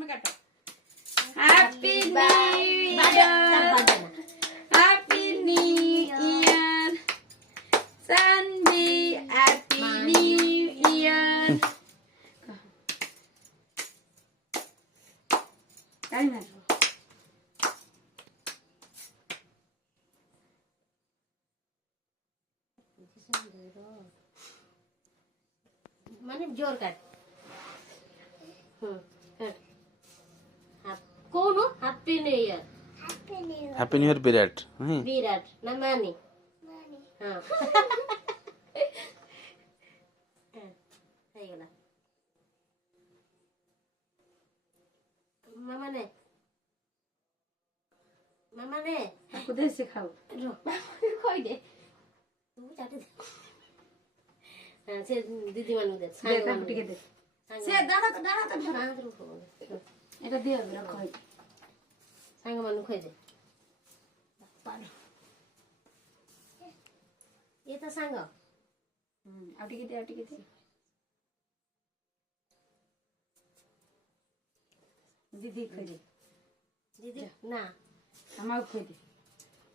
তুমি কাটো happy new year happy new year সানজি হ্যাপি নিউ ইয়ার তাই না মানে জোর কাট কাট কোন happy new year happy new year বিরাট হ্যাঁ বিরাট না মানি হ্যাঁ হয়ে গেল মামা নে কোথায় সে খাও কই দে তুই চাটে দে হ্যাঁ সে দিদি মানু দে টিকে দে সে দাঁড়া তো এটা দিয়ে হবে রাখো সাঙ্গ মানু খাই দে পানি এটা সাঙ্গ ଆଉ ଟିକେ ଦେ ଦିଦି ଖୋଇଦେ দিদি না আমাকে খোইদে